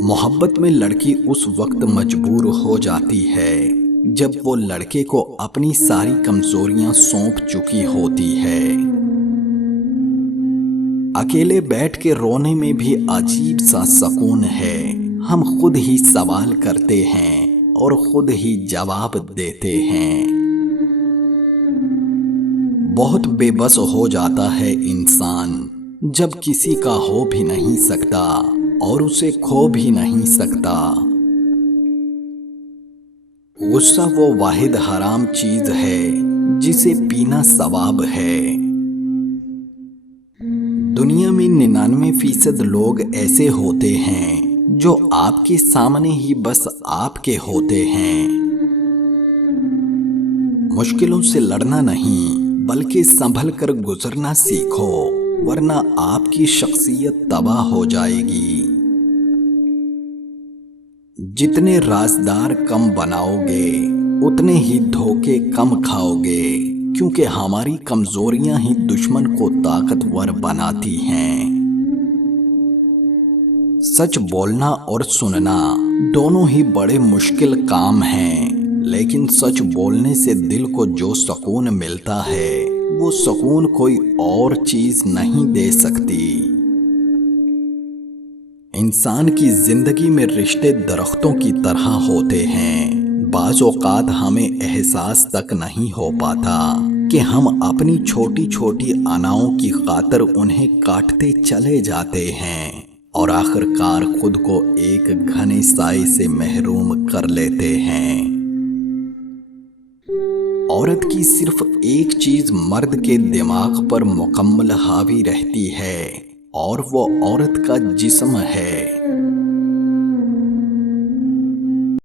محبت میں لڑکی اس وقت مجبور ہو جاتی ہے جب وہ لڑکے کو اپنی ساری کمزوریاں سونپ چکی ہوتی ہے۔ اکیلے بیٹھ کے رونے میں بھی عجیب سا سکون ہے۔ ہم خود ہی سوال کرتے ہیں اور خود ہی جواب دیتے ہیں۔ بہت بے بس ہو جاتا ہے انسان جب کسی کا ہو بھی نہیں سکتا اور اسے کھو بھی نہیں سکتا۔ غصہ وہ واحد حرام چیز ہے جسے پینا ثواب ہے۔ دنیا میں 99% لوگ ایسے ہوتے ہیں جو آپ کے سامنے ہی بس آپ کے ہوتے ہیں۔ مشکلوں سے لڑنا نہیں بلکہ سنبھل کر گزرنا سیکھو، ورنہ آپ کی شخصیت تباہ ہو جائے گی۔ جتنے رازدار کم بناؤ گے اتنے ہی دھوکے کم کھاؤ گے، کیونکہ ہماری کمزوریاں ہی دشمن کو طاقتور بناتی ہیں۔ سچ بولنا اور سننا دونوں ہی بڑے مشکل کام ہیں، لیکن سچ بولنے سے دل کو جو سکون ملتا ہے وہ سکون کوئی اور چیز نہیں دے سکتی۔ انسان کی زندگی میں رشتے درختوں کی طرح ہوتے ہیں۔ بعض اوقات ہمیں احساس تک نہیں ہو پاتا کہ ہم اپنی چھوٹی چھوٹی اناؤں کی خاطر انہیں کاٹتے چلے جاتے ہیں اور آخر کار خود کو ایک گھنے سائے سے محروم کر لیتے ہیں۔ عورت کی صرف ایک چیز مرد کے دماغ پر مکمل حاوی رہتی ہے اور وہ عورت کا جسم ہے۔